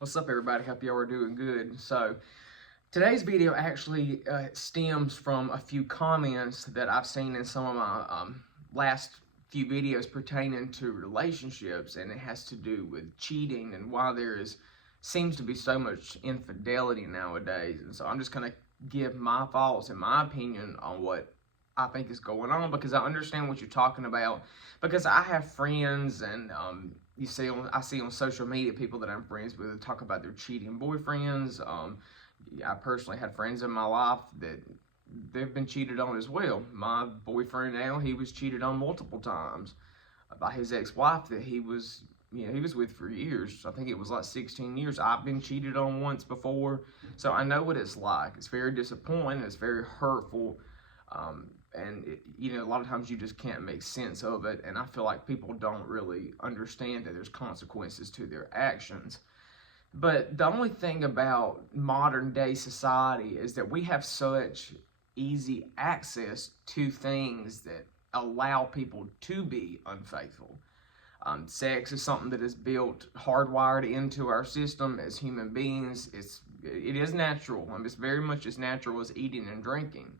What's up, everybody? Hope y'all are doing good. So, today's video actually stems from a few comments that I've seen in some of my last few videos pertaining to relationships, and it has to do with cheating and why seems to be so much infidelity nowadays. And so, I'm just gonna give my thoughts and my opinion on what I think is going on because I understand what you're talking about. Because I have friends and I see on social media people that I'm friends with talk about their cheating boyfriends. I personally had friends in my life that they've been cheated on as well. My boyfriend now, he was cheated on multiple times by his ex-wife that he was with for years. I think it was like 16 years. I've been cheated on once before, so I know what it's like. It's very disappointing. It's very hurtful. A lot of times you just can't make sense of it, and I feel like people don't really understand that there's consequences to their actions. But the only thing about modern day society is that we have such easy access to things that allow people to be unfaithful. Sex is something that is built, hardwired into our system as human beings. It is natural. It's very much as natural as eating and drinking.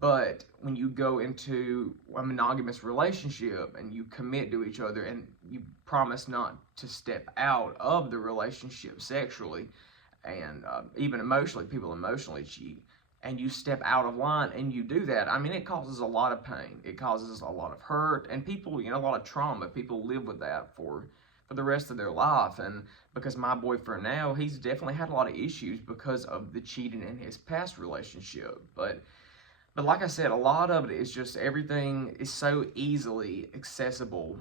But when you go into a monogamous relationship and you commit to each other and you promise not to step out of the relationship sexually and even emotionally, people emotionally cheat, and you step out of line and you do that, it causes a lot of pain. It causes a lot of hurt, and people, a lot of trauma. People live with that for the rest of their life. And because my boyfriend now, he's definitely had a lot of issues because of the cheating in his past relationship. But like I said, a lot of it is just everything is so easily accessible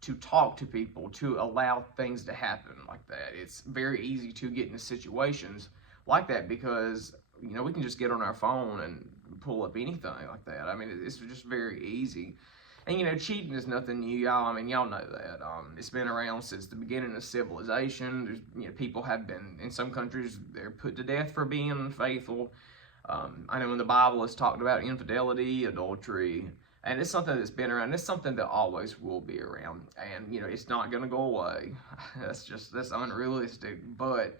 to talk to people, to allow things to happen like that. It's very easy to get into situations like that because, we can just get on our phone and pull up anything like that. It's just very easy. And, cheating is nothing new, y'all. Y'all know that. It's been around since the beginning of civilization. People have been, in some countries, they're put to death for being unfaithful. I know in the Bible it's talked about infidelity, adultery, and it's something that's been around. It's something that always will be around, and it's not going to go away. That's unrealistic. But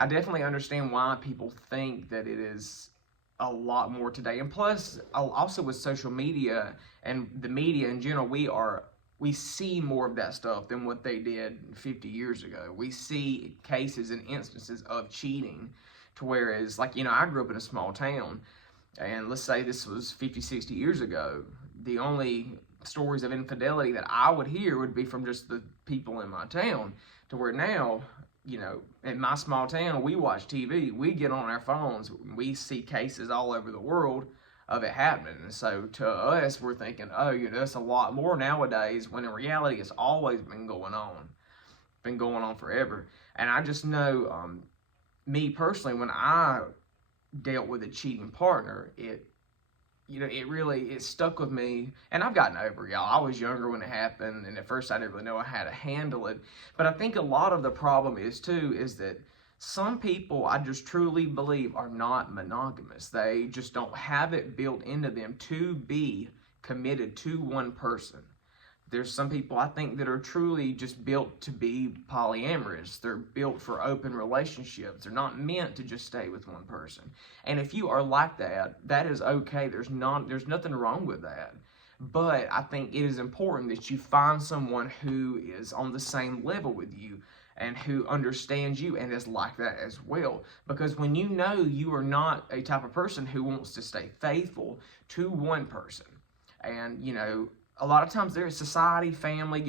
I definitely understand why people think that it is a lot more today. And plus, also with social media and the media in general, we see more of that stuff than what they did 50 years ago. We see cases and instances of cheating to whereas, I grew up in a small town, and let's say this was 50, 60 years ago, the only stories of infidelity that I would hear would be from just the people in my town, to where now, in my small town, we watch TV, we get on our phones, we see cases all over the world of it happening. And so to us, we're thinking, oh, that's a lot more nowadays, when in reality, it's always been going on forever. And I just know, me personally, when I dealt with a cheating partner, it stuck with me, and I've gotten over it, y'all. I was younger when it happened, and at first I didn't really know how to handle it. But I think a lot of the problem is that some people, I just truly believe, are not monogamous. They just don't have it built into them to be committed to one person. There's some people, I think, that are truly just built to be polyamorous. They're built for open relationships. They're not meant to just stay with one person. And if you are like that, that is okay. There's nothing wrong with that. But I think it is important that you find someone who is on the same level with you and who understands you and is like that as well. Because when you are not a type of person who wants to stay faithful to one person, and a lot of times there's society, family,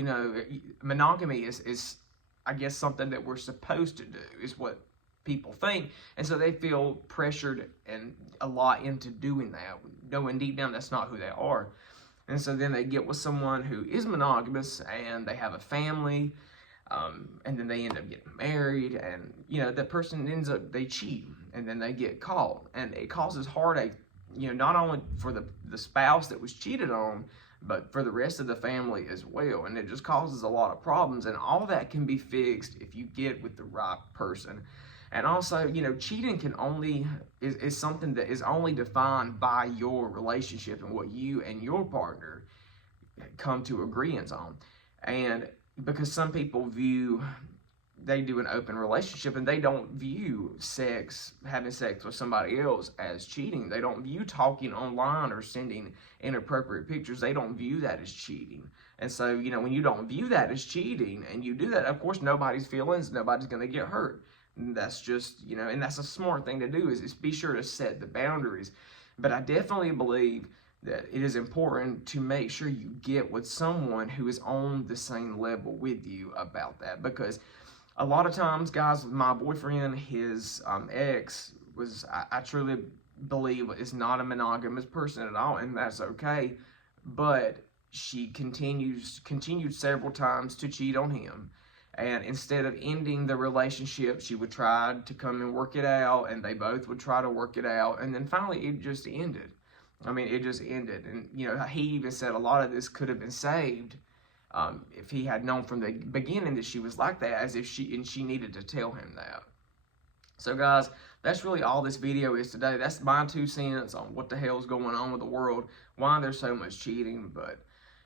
monogamy is I guess something that we're supposed to do, is what people think. And so they feel pressured and a lot into doing that, knowing deep down that's not who they are. And so then they get with someone who is monogamous and they have a family, and then they end up getting married, and that person they cheat, and then they get caught, and it causes heartache, not only for the spouse that was cheated on, but for the rest of the family as well. And it just causes a lot of problems, and all that can be fixed if you get with the right person. And also, cheating is something that is only defined by your relationship and what you and your partner come to agreements on. And because some people view they do an open relationship and they don't view having sex with somebody else as cheating. They don't view talking online or sending inappropriate pictures. They don't view that as cheating. And so, when you don't view that as cheating and you do that, of course, nobody's feelings, nobody's going to get hurt. And that's just, and that's a smart thing to do is be sure to set the boundaries. But I definitely believe that it is important to make sure you get with someone who is on the same level with you about that, because a lot of times, guys, my boyfriend, his ex was, I truly believe, is not a monogamous person at all, and that's okay, but she continued several times to cheat on him. And instead of ending the relationship, she would try to come and work it out, and they both would try to work it out, and then finally it just ended. It just ended. And, he even said a lot of this could have been saved if he had known from the beginning that she was like that, as if she needed to tell him that. So, guys, that's really all this video is today. That's my 2 cents on what the hell's going on with the world, why there's so much cheating. But,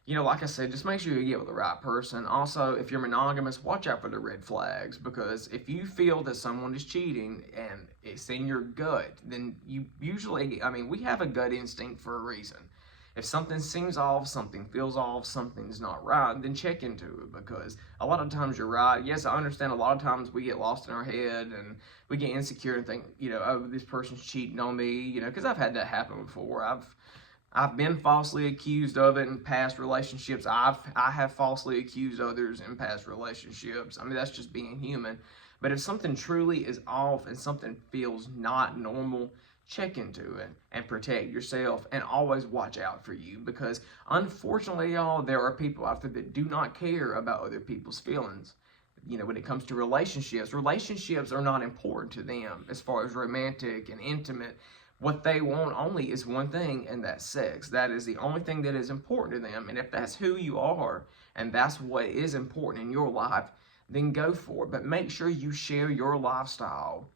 like I said, just make sure you get with the right person. Also, if you're monogamous, watch out for the red flags, because if you feel that someone is cheating and it's in your gut, then you usually, we have a gut instinct for a reason. If something seems off, something feels off, something's not right, then check into it, because a lot of times you're right. Yes, I understand a lot of times we get lost in our head and we get insecure and think, oh, this person's cheating on me, because I've had that happen before. I've been falsely accused of it in past relationships. I have falsely accused others in past relationships. That's just being human. But if something truly is off and something feels not normal, check into it and protect yourself, and always watch out for you, because unfortunately, y'all, there are people out there that do not care about other people's feelings. When it comes to relationships are not important to them as far as romantic and intimate. What they want only is one thing, and that's sex. That is the only thing that is important to them. And if that's who you are and that's what is important in your life, then go for it. But make sure you share your lifestyle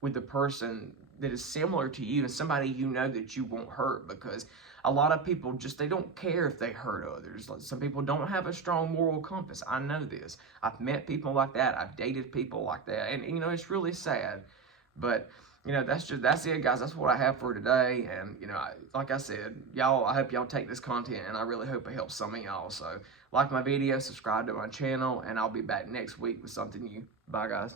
with the person that is similar to you and somebody that you won't hurt, because a lot of people they don't care if they hurt others. Some people don't have a strong moral compass. I know this. I've met people like that. I've dated people like that, and it's really sad. But that's it, guys. That's what I have for today. And like I said, y'all, I hope y'all take this content, and I really hope it helps some of y'all. So like my video, subscribe to my channel, and I'll be back next week with something new. Bye, guys.